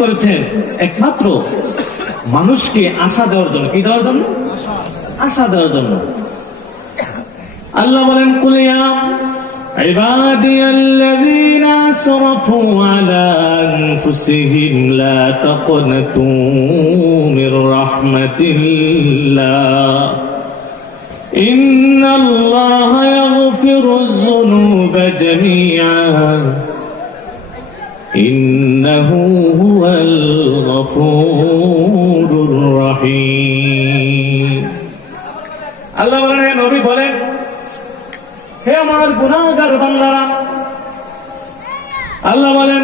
করেছেন একমাত্র মানুষকে আশা দেওয়ার জন্য। কি দেওয়ার জন্য? আশা দেওয়ার জন্য। আল্লাহ বলেন, কুল ইয়া ইবাদিয়াল্লাযীনা আসরাফু আলা আনফুসিহিম লা তাকনাতু মির রাহমাতিল্লাহ ইন্নাল্লাহা ইয়াগফিরুয যুনুবা জামিআন ইন্নাহু হুয়াল গফুরুর রহিম। আল্লাহ বলেন, হে নবী বলেন, হে আমার গুনাহগার বান্দারা, আল্লাহ বলেন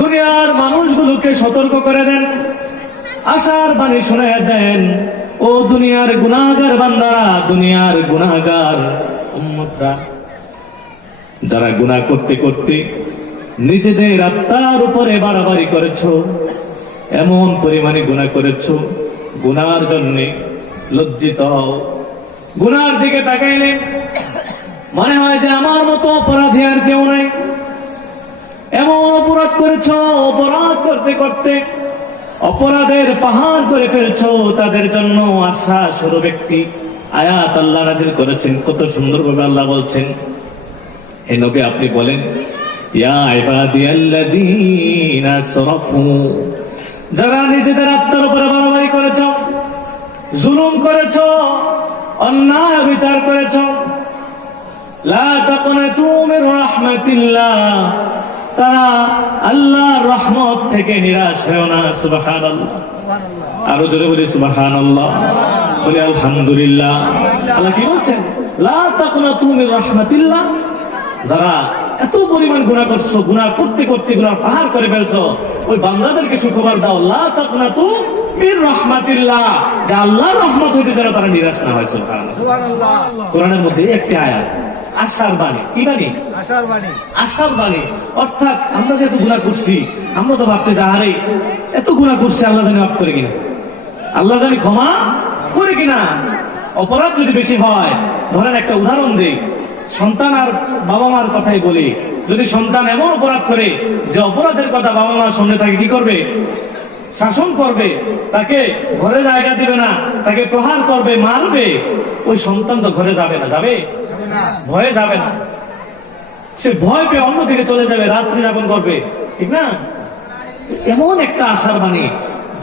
দুনিয়ার মানুষগুলোকে সতর্ক করে দেন, আশার বাণী শোনায় দেন। ও দুনিয়ার গুনাহগার বান্দারা, দুনিয়ার গুনাহগার উম্মতরা, যারা গুনাহ করতে করতে নিজেদের আত্মার উপরে বাড়াবাড়ি করেছো, এমন পরিমাণে গুনাহ করেছো, গুনার জন্য লজ্জিত হও। গুনার দিকে তাকাইলে মনে হয় যে আমার মতো অপরাধী আর কেউ নাই। এমন অপরাধ করেছো, অপরাধ করতে করতে অপরাধের পাহাড় করে ফেলছো। তাদের জন্য আশা স্বরূপ একটি আয়াত আল্লাহ নাযিল করেছেন। কত সুন্দরভাবে আল্লাহ বলছেন, হে নবী আপনি বলেন, ইয়া ইবাদিয়াল্লাযীনা আসরাফু, যারা নিজেদের আত্মার উপরে বাড়াবাড়ি করেছো, জুলুম করেছো, অন্যায় বিচার করেছো, লা তাকনাতু মির রাহমাতিল্লাহ, তারা আল্লাহর রহমত থেকে নিরাশ হয় না। সুবহানাল্লাহ, আরো জোরে বলি সুবহানাল্লাহ, বলি আলহামদুলিল্লাহ। আল্লাহ কি বলছেন? লা তাকনাতু মির রাহমাতিল্লাহ, যারা এত পরিমাণ গুনাহ করছো, গুনাহ করতে করতে গুনাহ পাহাড় করে ফেলছো, ওই বান্দাদেরকে সুখবর দাও, লা তাকনাতু মির রাহমাতিল্লাহ, যে আল্লাহর রহমত হইতে যেন তারা নিরাশ না হয়। সুবহানাল্লাহ। কোরআনের মধ্যে একটি আয়াত, আশার বাণী। কি বাণী? আশার বাণী। আশার বাণী। অর্থাৎ আমরা যেহেতু গুনাহ করছি, আমরা তো ভাবতে যে আরে এত গুনাহ করছি, আল্লাহ জানি মাফ করে কিনা, আল্লাহ জানি ক্ষমা করে কিনা। অপরাধ যদি বেশি হয়, ধরেন একটা উদাহরণ দিই, সন্তান আর বাবা মার কথাই বলি, যদি সন্তান এমন অপরাধ করে যে অপরাধের কথা বাবা মা শুনলে তাকে কি করবে? শাসন করবে, তাকে ঘরে জায়গা দিবে না, তাকে প্রহার করবে, মারবে, ওই সন্তান তো ঘরে যাবে না। যাবে? ভয়ে যাবে না, সে ভয় পেয়ে অন্যদিকে চলে যাবে, রাত্রি যাপন করবে, ঠিক না? এমন একটা আশার বাণী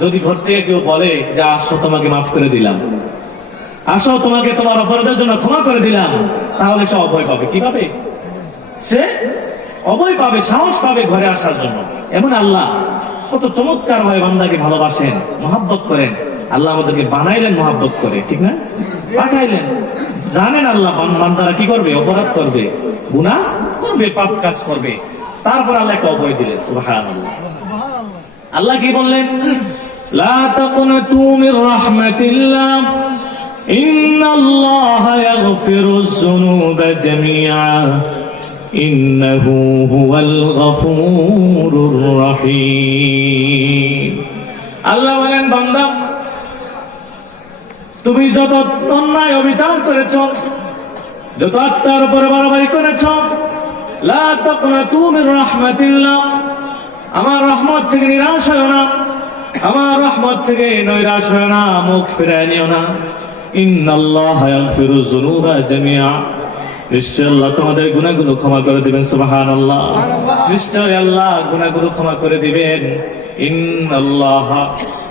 যদি ঘর থেকে কেউ বলে যে আসো তোমাকে মাফ করে দিলাম, আসো তোমাকে তোমার অপরাধের জন্য ক্ষমা করে দিলাম, তাহলে সে অভয় পাবে। কি পাবে? সে অভয় পাবে, সাহস পাবে ঘরে আসার জন্য। এমন আল্লাহ কত চমৎকার ভাবে বান্দাকে ভালোবাসেন, মহাব্বত করেন। আল্লাহ আমাদেরকে বানাইলেন মহাব্বত করে, ঠিক না? পাঠাইলেন। জানেন আল্লাহ বান্দারা কি করবে? অপরাধ করবে, গুনাহ করবে, পাপ কাজ করবে, তারপর আল্লাহ একটা অভয় দিলেন। সুবহানাল্লাহ। আল্লাহ কি বললেন? লা তাকনাতু মির রাহমাতিল্লাহ ইন্নাল্লাহা ইয়াগফিরুয যুনুবা জামিআ ইন্নাহু হুয়াল গফুরুর রহিম। আল্লাহ বলেন, বান্দা তুমি যত অন্যায় অবিচার করেছো, যত আত্মার উপরে বাড়াবাড়ি করেছো, লা তাকনাতু মির রাহমাতিল্লাহ, আমার রহমত থেকে নিরাশ হয় না, আমার রহমত থেকে নৈরাশ হয় না, মুখ ফিরায় নিও না। ইন্নাল্লাহা ইয়াগফিরুয যুনুবা জামিআ, নিশ্চয় আল্লাহ তোমাদের গুনাহগুলো ক্ষমা করে দিবেন। সুবহানাল্লাহ। নিশ্চয় আল্লাহ গুনাহগুলো ক্ষমা করে দিবেন। ইন্নাল্লাহা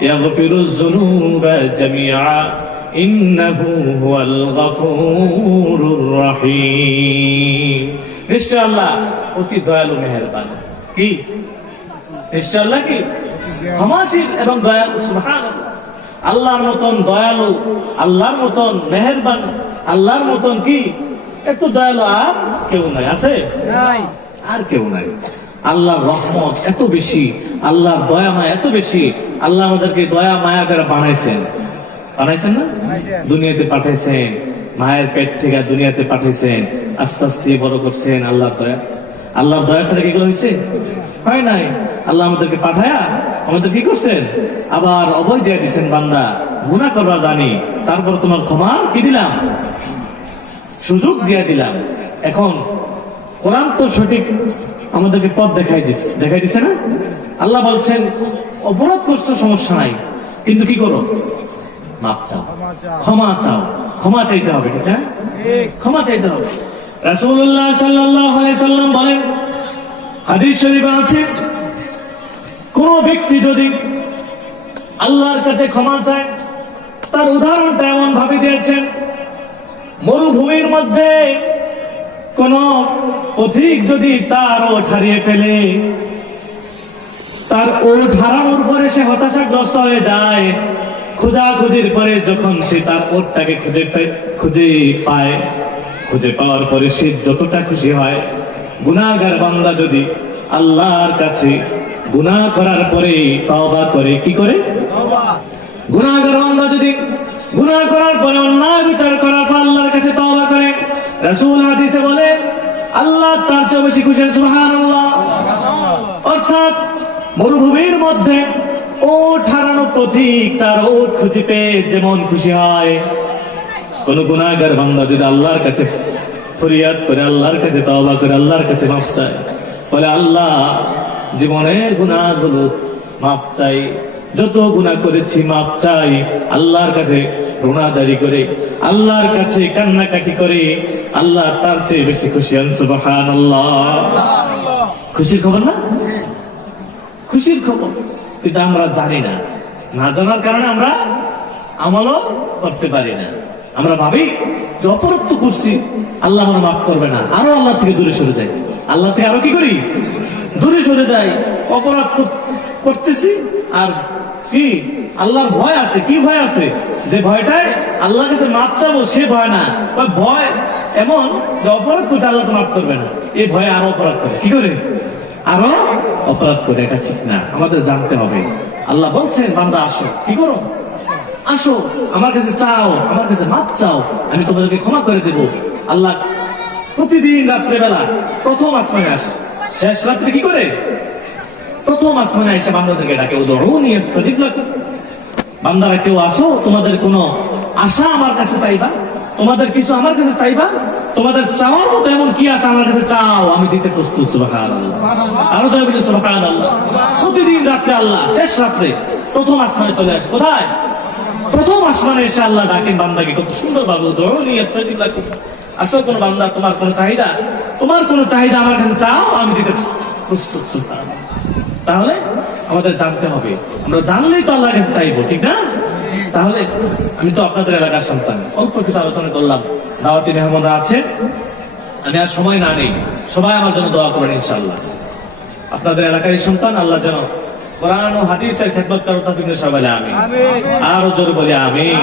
ইয়াগফিরুয যুনুবা জামিআ ইন্নাহু হুয়াল গফুরুর রহিম। নিশ্চয় আল্লাহ অতি দয়ালু, মেহেরবান। কি? নিশ্চয় আল্লাহ কি? ক্ষমাশীল এবং দয়ালু। সুবহানাল্লাহ। আল্লাহর মতন দয়ালু, আল্লাহর মতন মেহেরবান, আল্লাহর মতন কি এত দয়ালু আর কেউ নাই। আছে? আর কেউ নাই। আল্লাহর রহমত এত বেশি, আল্লাহর দয়া মায়া এত বেশি। আল্লাহ আমাদেরকে দয়া মায়া করে বানাইছেন, বানাইছেন না? দুনিয়াতে পাঠাইছেন, মায়ের পেট থেকে দুনিয়াতে পাঠাইছেন, আস্তে আস্তে বড় করছেন। আল্লাহর দয়া, আল্লাহর দয়া ছাড়া কিগুলো হয়েছে? হয় নাই। আল্লাহ আমাদেরকে পাঠায়া আমাদের কি করছেন? আবার অভয় দিয়ে দিচ্ছেন, বান্দা গুনাহ করবা জানি, তারপর তোমার ক্ষমা কি দিলাম? সুযোগ দিয়ে দিলাম। এখন কোরআন তো সঠিক আমাদেরকে পথ দেখাই দিচ্ছে না? আল্লাহ বলছেন অপরাধ করছো সমস্যা নাই, কিন্তু কি করো? মাপ চাও, ক্ষমা চাও। ক্ষমা চাইতে হবে, ঠিক না? ক্ষমা চাইতে হবে। রাসূলুল্লাহ সাল্লাল্লাহু আলাইহি সাল্লাম বলেন, হাদিস শরীফে আছে, কোন ব্যক্তি যদি আল্লাহর কাছে ক্ষমা চায়, তার উদাহরণটা এমন ভাবে দিয়েছেন, মরুভূমির মধ্যে কোন পথিক যদি তার ওঠ হারিয়ে ফেলে, তার ওঠ হারানোর পরে সে হতাশাগ্রস্ত হয়ে যায়, খোঁজাখুঁজির পরে যখন সে তার ওঠটাকে খুঁজে পায়, খুঁজে পাওয়ার পরে সে যতটা খুশি হয়, গুনাহগার বান্দা যদি আল্লাহর কাছে গুনাহ করার পরে তওবা করে, কি করে? গুনাহগার বান্দা যদি গুনাহ করার পরে, অন্যায় বিচার করার পর আল্লাহর কাছে তওবা করে, রাসূল হাদিসে বলে আল্লাহ তার চেয়ে বেশি খুশি। সুবহানাল্লাহ। অর্থাৎ মরুভূমির মধ্যে ওঠ হারানো পথিক তার ওঠ খুঁজে পেয়ে যেমন খুশি হয়, কোন গুনাহগার বান্দা যদি আল্লাহর কাছে ফরিয়াদ করে, আল্লাহর কাছে তওবা করে, আল্লাহর কাছে মাফ চায়, বলে আল্লাহ জীবনের গুনাহগুলো মাফ চাই, যত গুনাহ করেছি মাফ চাই, আল্লাহর কাছে রোনাজারি করে, আল্লাহর কাছে কান্নাকাটি করে, আল্লাহ তার চেয়ে বেশি খুশি হন। সুবহানাল্লাহ। খুশির খবর না? খুশির খবর। কিন্তু আমরা জানি না, না জানার কারণে আমরা আমলও করতে পারি না। আমরা ভাবি যে অপরাধ তো করছি, আল্লাহ আমার মাফ করবে না, আরো আল্লাহ থেকে দূরে সরে যাই, আল্লাহ থেকে আরো কি করি? দূরে সরে যাই। অপরাধ করতেছি আর কি আল্লাহর ভয় আছে। কি ভয় আছে? যে ভয়টায় আল্লাহর কাছে মাফ চাবো সে ভয় না, ভয় এমন যে অপরাধ করছে আল্লাহ তো মাফ করবে না, এই ভয়ে আরো অপরাধ করে। কি করে? আরো অপরাধ করে। এটা ঠিক না, আমাদের জানতে হবে। আল্লাহ বলছেন বান্দা আসো, কি করো? আসো আমার কাছে চাও, আমার কাছে মাফ চাও, আমি তোমাদেরকে ক্ষমা করে দেব। আল্লাহ প্রতিদিন রাত্রেবেলা প্রথম আসমানে আসে, শেষ রাত্রে কি করে? প্রথম আসমানে এসে বান্দাদেরকে ডাকে, উদউনি আস্তাজিব লাকুম। বান্দারা কেউ আসো, তোমাদের কোনো আশা আমার কাছে চাইবা, তোমাদের কিছু আমার কাছে চাইবা, তোমাদের চাওয়ার মতো এমন কি আছে আমার কাছে চাও, আমি দিতে প্রস্তুত। সুবহানাল্লাহ। আরো জয় বলি সুবহানাল্লাহ। প্রতিদিন রাত্রে আল্লাহ শেষ রাত্রে প্রথম আসমানে চলে আসে। কোথায়? প্রথম আসমানে এসে আল্লাহ ডাকেন বান্দাকে কত সুন্দর ভাবে, উদউনি আস্তাজিব লাকুম। আসো কোন বান্দা, তোমার কোন চাহিদা, তোমার কোন চাহিদা আমার কাছে চাও, আমি দিতে প্রস্তুত। সুবহানাল্লাহ। তাহলে আমাদের জানতে হবে, আমরা জানলেই তো আল্লাহর কাছে চাইবো, ঠিক না? তাহলে আমি তো আপনাদের এলাকার সন্তান, অল্প কিছু আলোচনা করলাম, দাওয়াতি মেহমানরা আছে, আমি আর সময় না নেই, সবাই আমার জন্য দোয়া করবেন ইনশাআল্লাহ। আপনাদের এলাকারই সন্তান, আল্লাহ যেন কোরআন ও হাদিসের খেদমত করার তৌফিক দেন সবাই। আমিন। আরো জোরে বলি আমিন।